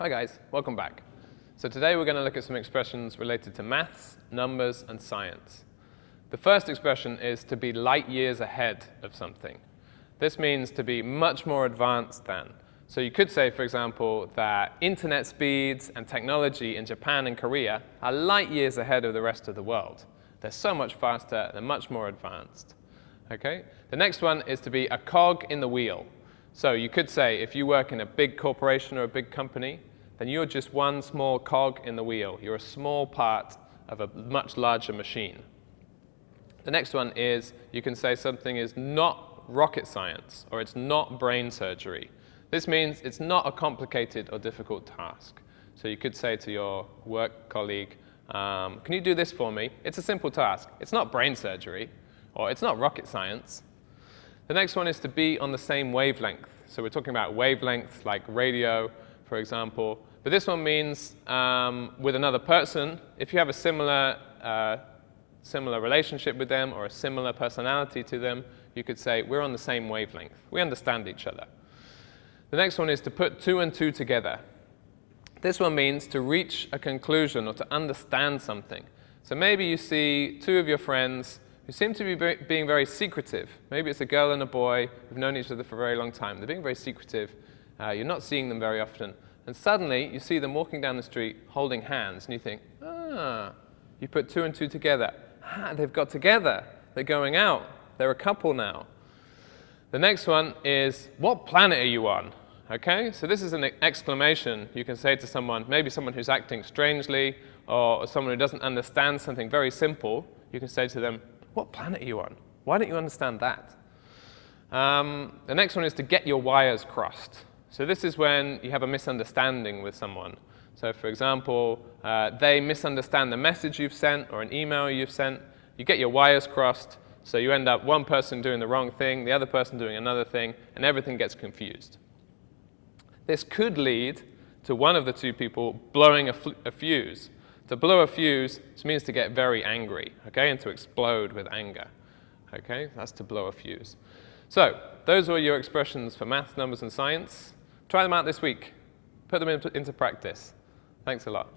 Hi guys, welcome back. So today we're going to look at some expressions related to maths, numbers, and science. The first expression is to be light years ahead of something. This means to be much more advanced than. So you could say, for example, that internet speeds and technology in Japan and Korea are light years ahead of the rest of the world. They're so much faster, they're much more advanced. Okay? The next one is to be a cog in the wheel. So you could say, if you work in a big corporation or a big company, then you're just one small cog in the wheel. You're a small part of a much larger machine. The next one is, you can say something is not rocket science, or it's not brain surgery. This means it's not a complicated or difficult task. So you could say to your work colleague, can you do this for me? It's a simple task. It's not brain surgery, or it's not rocket science. The next one is to be on the same wavelength. So we're talking about wavelengths like radio, for example. But this one means with another person, if you have a similar relationship with them or a similar personality to them, you could say, we're on the same wavelength. We understand each other. The next one is to put two and two together. This one means to reach a conclusion or to understand something. So maybe you see two of your friends who seem to be being very secretive. Maybe it's a girl and a boy who've known each other for a very long time. They're being very secretive. You're not seeing them very often. And suddenly, you see them walking down the street holding hands, and you think, you put two and two together. They've got together. They're going out. They're a couple now. The next one is, what planet are you on? Okay, so this is an exclamation you can say to someone, maybe someone who's acting strangely, or someone who doesn't understand something very simple. You can say to them, what planet are you on? Why don't you understand that? The next one is to get your wires crossed. So this is when you have a misunderstanding with someone. So for example, they misunderstand the message you've sent or an email you've sent. You get your wires crossed, so you end up one person doing the wrong thing, the other person doing another thing, and everything gets confused. This could lead to one of the two people blowing a fuse. To blow a fuse means to get very angry, okay, and to explode with anger. Okay, that's to blow a fuse. So those were your expressions for math, numbers, and science. Try them out this week. Put them into practice. Thanks a lot.